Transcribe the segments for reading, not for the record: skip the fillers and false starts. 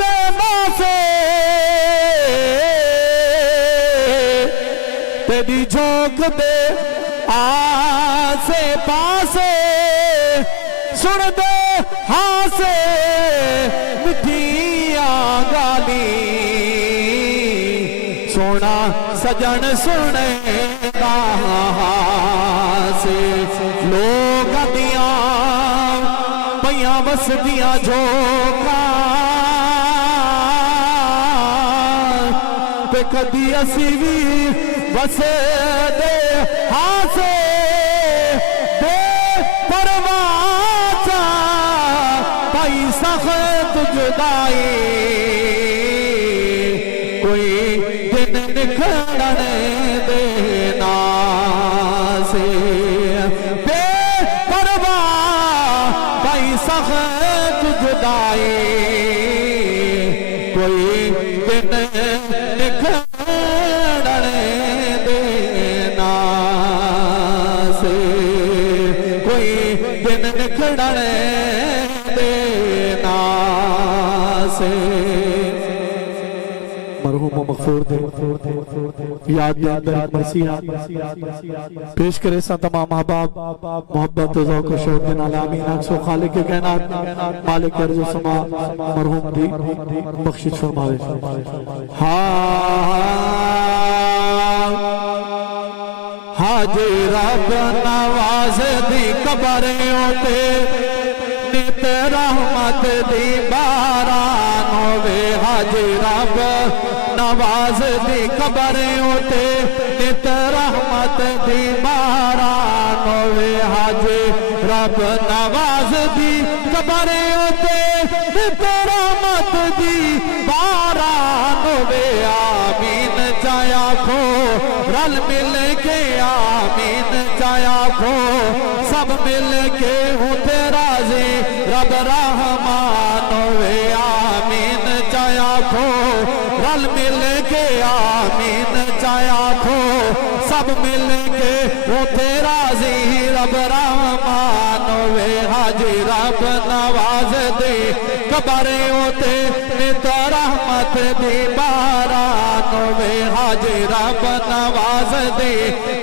दे मासे तेरी झोंक दे आसे पासे सुन दे हासे मिठिया गाली सोना सजन सुने से लोग दिया पैया बस दिया झोंका ते कदी असी भी बस दे हासे दे परवाचा पाई सख्त जुदाई कोई दिन निखड़ने देना से बे परवाह पाई सख्त जुदाई कोई दिन निखड़ने देना से कोई दिन निखड़ने देना से मरहूम मगफूर दे याद दे अंदर एक मसीहा पेश करे सा तमाम अहबाब मोहब्बत ज़ौक़ व शौक़ दे नाल आमीन अक्सो खालिक के कायनात मालिक अर्ज़ व समा मरहूम दी बख्शिश फरमावे हाजी रब नवाज दी कब्र उते नित रहमत दी बारान होवे हाजी रब नवाज दी कब्र उते नित रहमत दी बारान होवे हाजी रब नवाज दी कब्र उते नित रहमत दी बारान होवे आमीन चाया खो रल मिल के आमीन चाया खो सब मिल के हूँ तेरा जी रब रहमान होवे आमीन चाया खो रल मिल के आमीन चाया खो सब मिल के हूँ तेरा जी रब रहमान होवे हाजी रब नवाज दे कब्र उते नित रहमत दी बारान होवे हाजी रब नवाज दे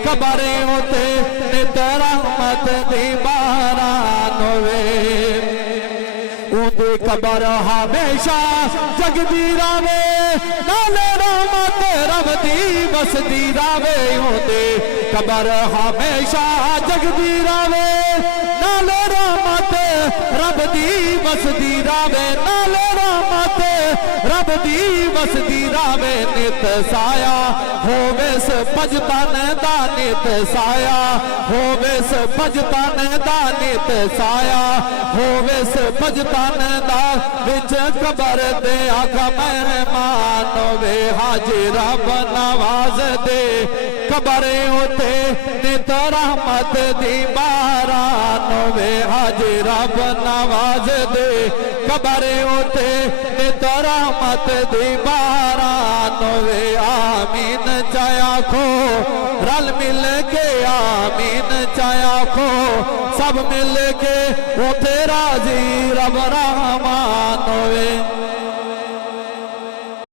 कब्र उते नित रहमत दी बारान होवे उदे कब्र हमेशा जगदी रावे नाले रहमत रब दी बसदी रावे उदे कब्र हमेशा जगदी रावे नाले रहमत रब दी बसदी रावे नाले रहमत रब दी बसदी रावे नित साया होवेस भजतन दा नित साया होवेस भजतन दा नित साया होवेस भजतन दा विच कब्र दे आका मेहमान होवे हाजी रब नवाज दे कब्र उते नित रहमत दी बारान होवे हाजी रब नवाज दे कब्र उते नित रहमत दी बारान होवे आमीन चाया खो रल मिल के आमीन चाया खो सब मिल के उते राजी रब